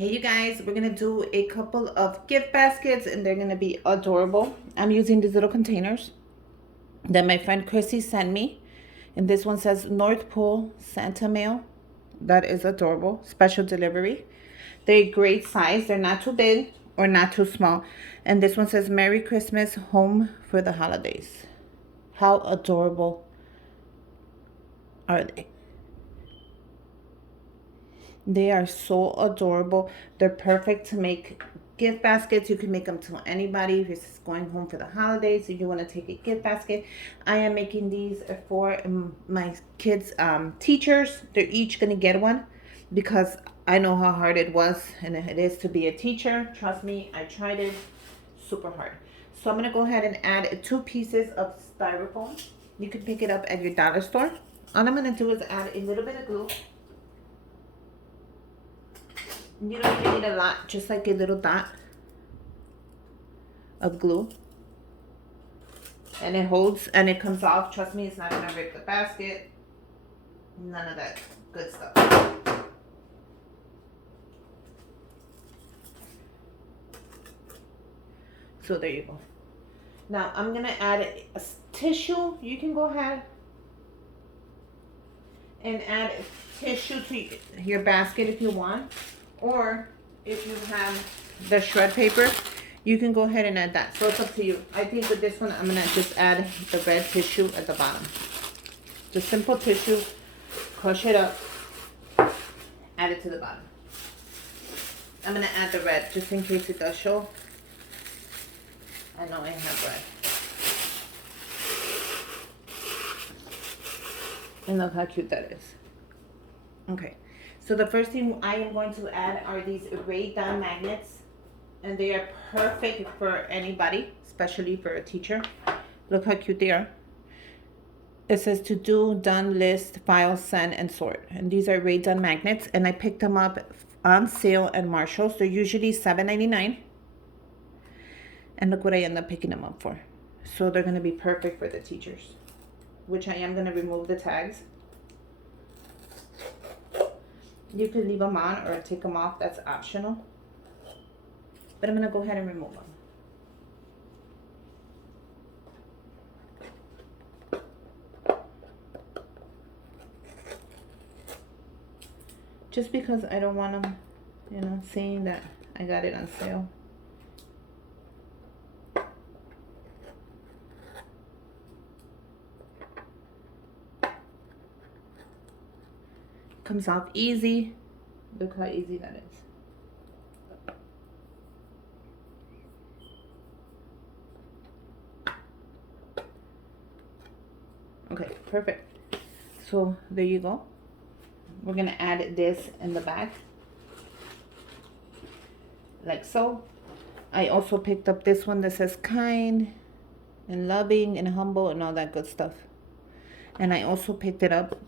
Hey you guys, we're gonna do a couple of gift baskets and they're gonna be adorable. I'm using these little containers that my friend Chrissy sent me. And this one says North Pole Santa Mail. That is adorable. Special delivery. They're great size. They're not too big or not too small. And this one says Merry Christmas, home for the holidays. How adorable are they? They are so adorable. They're perfect to make gift baskets. You can make them to anybody if you're just going home for the holidays. If you want to take a gift basket, I am making these for my kids' teachers. They're each going to get one because I know how hard it was and it is to be a teacher. Trust me, I tried it super hard. So I'm going to go ahead and add 2 pieces of styrofoam. You can pick it up at your dollar store. All I'm going to do is add a little bit of glue. You don't even need a lot, just like a little dot of glue. And it holds and it comes off. Trust me, it's not gonna rip the basket. None of that good stuff. So there you go. Now I'm gonna add a tissue. You can go ahead and add tissue to your basket if you want. Or if you have the shred paper, you can go ahead and add that. So it's up to you. I think with this one, I'm going to just add the red tissue at the bottom. Just simple tissue, crush it up, add it to the bottom. I'm going to add the red just in case it does show. I know I have red. And look how cute that is. Okay. So the first thing I am going to add are these ray-down magnets, and they are perfect for anybody, especially for a teacher. Look how cute they are. It says to do, done, list, file, send, and sort. And these are ray-down magnets, and I picked them up on sale at Marshall's. They're usually $7.99. And look what I end up picking them up for. So they're going to be perfect for the teachers, which I am going to remove the tags. You could leave them on or take them off. That's optional. But I'm going to go ahead and remove them. Just because I don't want them, seeing that I got it on sale. Comes off easy. Look how easy that is. Okay, perfect. So there you go. We're gonna add this in the back, like so. I also picked up this one that says kind and loving and humble and all that good stuff. And I also picked it up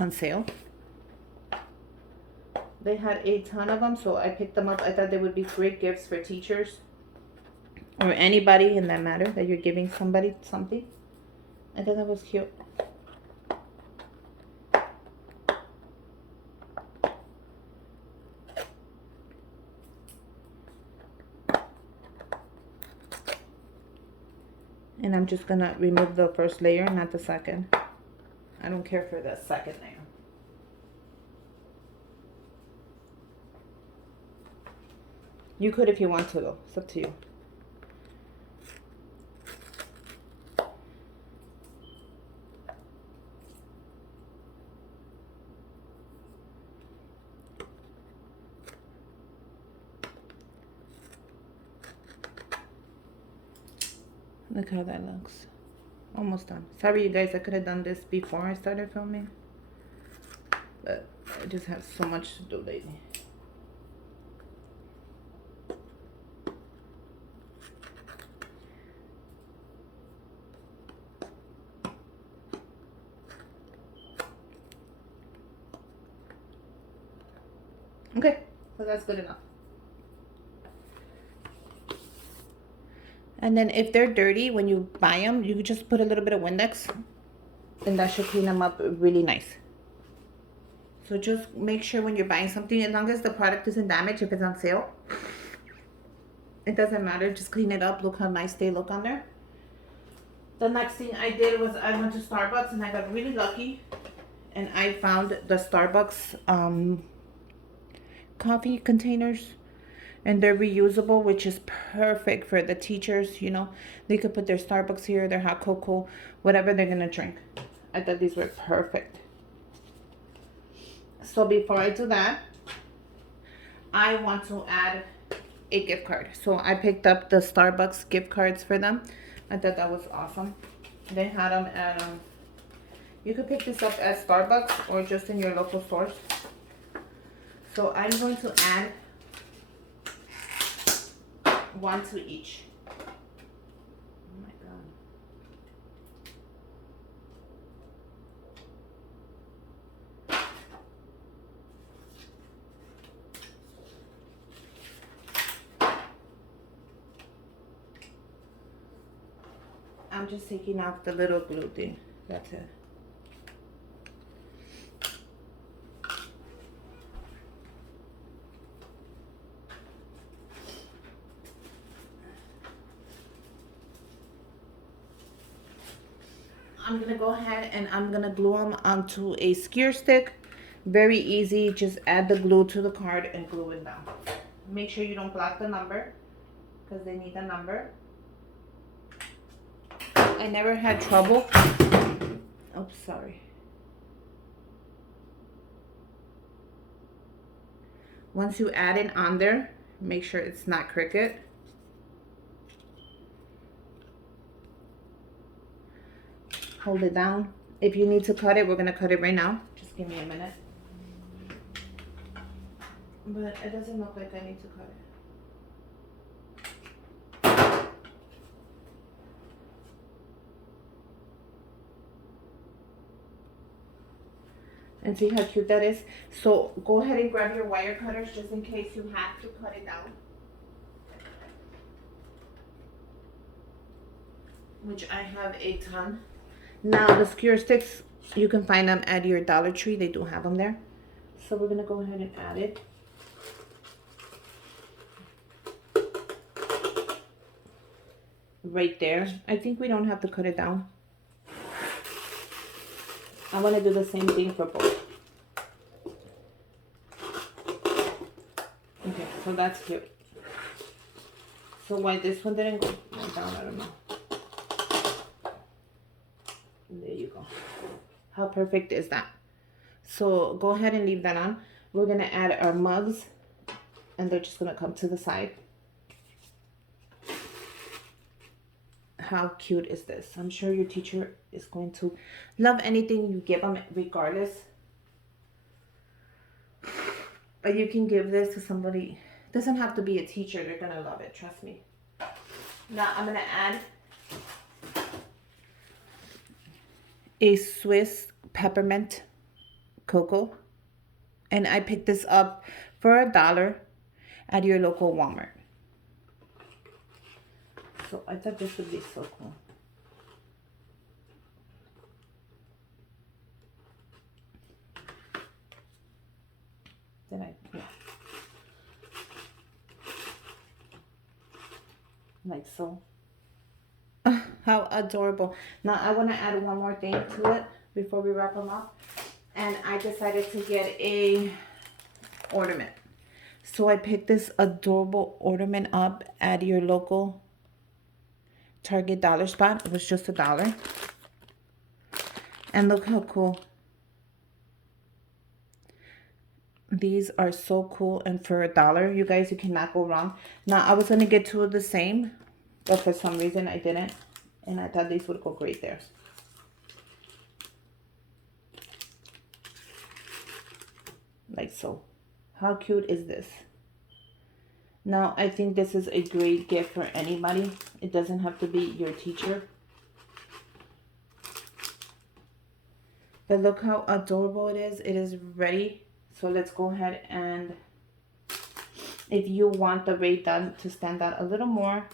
on sale. They had a ton of them, so I picked them up. I thought they would be great gifts for teachers or anybody in that matter that you're giving somebody something. I thought that was cute. And I'm just gonna remove the first layer, not the second. I don't care for the second layer. You could if you want to, though. It's up to you. Look how that looks. Almost done. Sorry, you guys. I could have done this before I started filming. But I just have so much to do lately. Okay, so that's good enough. And then if they're dirty, when you buy them, you just put a little bit of Windex and that should clean them up really nice. So just make sure when you're buying something, as long as the product isn't damaged, if it's on sale, it doesn't matter. Just clean it up. Look how nice they look on there. The next thing I did was I went to Starbucks and I got really lucky. And I found the Starbucks coffee containers. And they're reusable, which is perfect for the teachers. You know, they could put their Starbucks here, their hot cocoa, whatever they're going to drink. I thought these were perfect. So before I do that, I want to add a gift card. So I picked up the Starbucks gift cards for them. I thought that was awesome. They had them at, you could pick this up at Starbucks or just in your local stores. So I'm going to add one to each. Oh my God. I'm just taking off the little glue thing. That's it. I'm gonna go ahead and I'm gonna glue them onto a skier stick. Very easy. Just add the glue to the card and glue it down. Make sure you don't block the number because they need the number. I never had trouble. Oh, sorry. Once you add it on there, make sure it's not crooked. Hold it down. If you need to cut it, we're gonna cut it right now. Just give me a minute. But it doesn't look like I need to cut it. And see how cute that is? So go ahead and grab your wire cutters just in case you have to cut it down. Which I have a ton. Now the skewer sticks, you can find them at your Dollar Tree. They do have them there. So we're gonna go ahead and add it. Right there. I think we don't have to cut it down. I want to do the same thing for both. Okay, so that's cute. So why this one didn't go down, I don't know. There you go. How perfect is that? So go ahead and leave that on. We're going to add our mugs and they're just going to come to the side. How cute is this? I'm sure your teacher is going to love anything you give them regardless. But you can give this to somebody. It doesn't have to be a teacher. They're going to love it. Trust me. Now I'm going to add a Swiss peppermint cocoa. And I picked this up for $1 at your local Walmart. So I thought this would be so cool. Yeah. Like so. How adorable. Now I want to add one more thing to it before we wrap them up. And I decided to get a ornament. So I picked this adorable ornament up at your local Target dollar spot. It was just $1. And look how cool. These are so cool, and for $1, you guys, you cannot go wrong. Now I was gonna get two of the same, but for some reason I didn't, and I thought these would go great there. Like so. How cute is this? Now, I think this is a great gift for anybody. It doesn't have to be your teacher. But look how adorable it is. It is ready. So let's go ahead and, if you want the ray done to stand out a little more,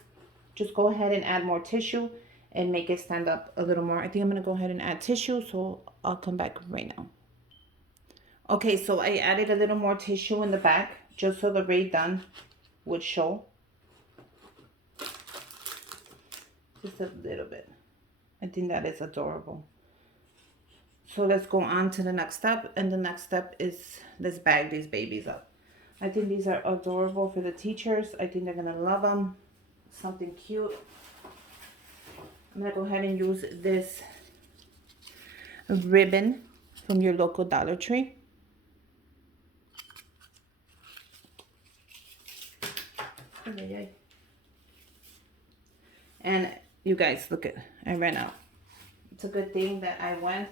just go ahead and add more tissue and make it stand up a little more. I think I'm going to go ahead and add tissue, so I'll come back right now. Okay, so I added a little more tissue in the back just so the Rae Dunn would show. Just a little bit. I think that is adorable. So let's go on to the next step. And the next step is let's bag these babies up. I think these are adorable for the teachers. I think they're going to love them. Something cute. I'm going to go ahead and use this ribbon from your local Dollar Tree. And you guys, look at, I ran out. It's a good thing that I went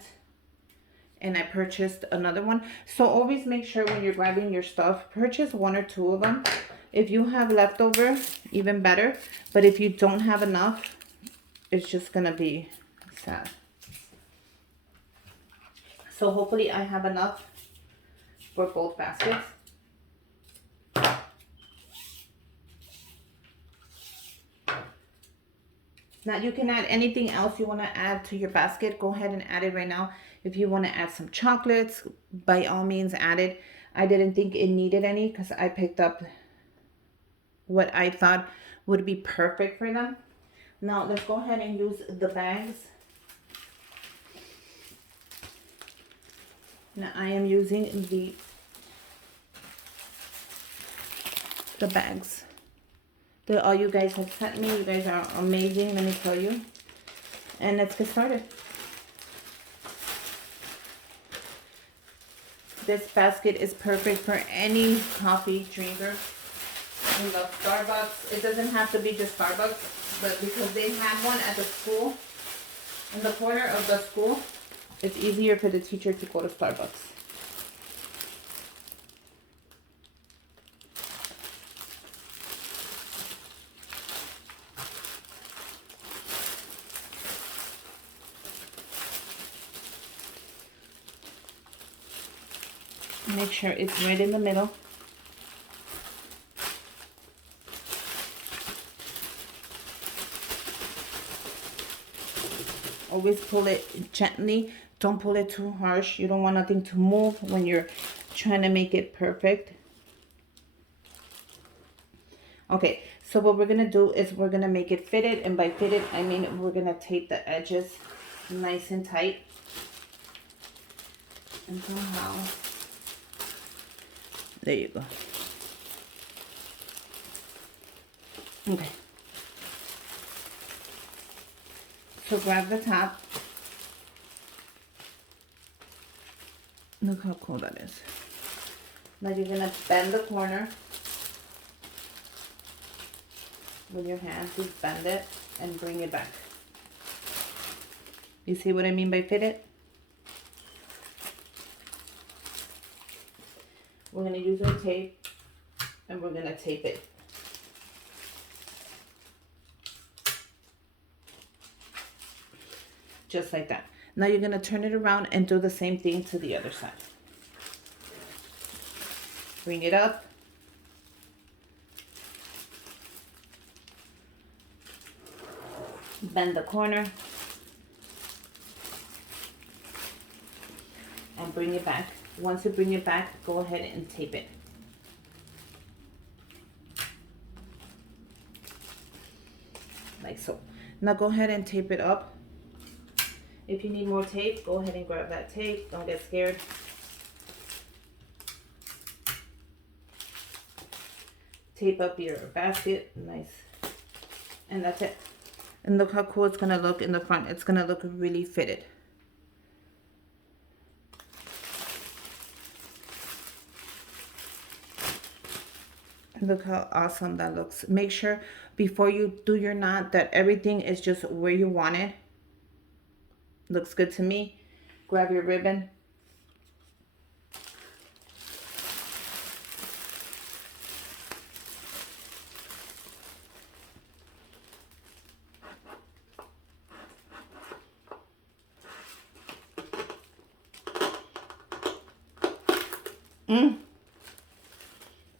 and I purchased another one. So always make sure when you're grabbing your stuff, purchase 1 or 2 of them. If you have leftover, even better. But if you don't have enough, it's just gonna be sad. So hopefully I have enough for both baskets. Now you can add anything else you want to add to your basket. Go ahead and add it right now. If you want to add some chocolates, by all means add it. I didn't think it needed any because I picked up what I thought would be perfect for them. Now let's go ahead and use the bags. Now I am using the bags that all you guys have sent me. You guys are amazing, let me tell you. And let's get started. This basket is perfect for any coffee drinker. I love Starbucks. It doesn't have to be just Starbucks, but because they have one at the school, in the corner of the school, it's easier for the teacher to go to Starbucks. Make sure it's right in the middle. Always pull it gently. Don't pull it too harsh. You don't want nothing to move when you're trying to make it perfect. Okay, so what we're going to do is we're going to make it fitted. And by fitted, I mean we're going to tape the edges nice and tight. And somehow, there you go. Okay. So grab the top. Look how cool that is. Now you're going to bend the corner with your hand. Just bend it and bring it back. You see what I mean by fit it? We're going to use our tape and we're going to tape it. Just like that. Now you're going to turn it around and do the same thing to the other side. Bring it up. Bend the corner. And bring it back. Once you bring it back, go ahead and tape it. Like so. Now go ahead and tape it up. If you need more tape, go ahead and grab that tape. Don't get scared. Tape up your basket. Nice. And that's it. And look how cool it's going to look in the front. It's going to look really fitted. Look how awesome that looks. Make sure before you do your knot that everything is just where you want it. Looks good to me. Grab your ribbon.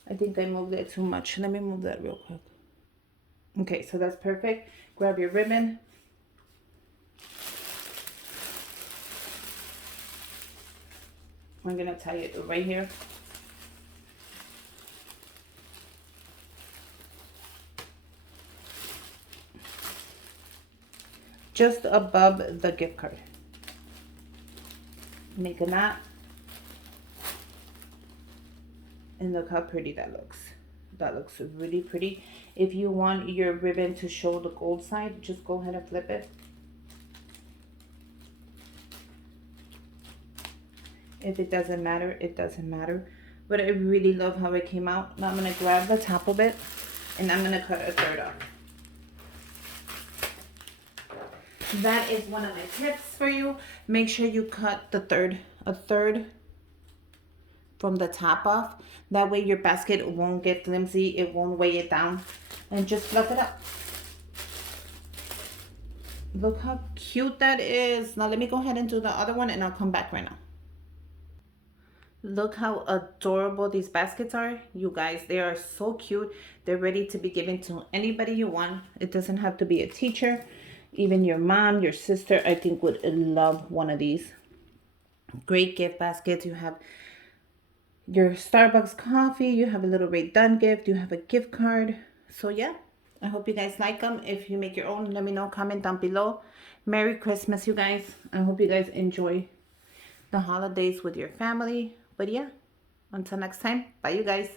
I think I moved it too much. Let me move that real quick. Okay, so that's perfect. Grab your ribbon. I'm gonna tie it right here. Just above the gift card. Make a knot. And look how pretty that looks. That looks really pretty. If you want your ribbon to show the gold side, just go ahead and flip it. If it doesn't matter, it doesn't matter. But I really love how it came out. Now I'm going to grab the top of it and I'm going to cut a third off. That is one of my tips for you. Make sure you cut a third from the top off. That way your basket won't get flimsy. It won't weigh it down. And just fluff it up. Look how cute that is. Now let me go ahead and do the other one and I'll come back right now. Look how adorable these baskets are. You guys, they are so cute. They're ready to be given to anybody you want. It doesn't have to be a teacher. Even your mom, your sister, I think would love one of these. Great gift baskets. You have your Starbucks coffee. You have a little Ray Dunn gift. You have a gift card. So yeah, I hope you guys like them. If you make your own, let me know. Comment down below. Merry Christmas, you guys. I hope you guys enjoy the holidays with your family. But yeah, until next time, bye you guys.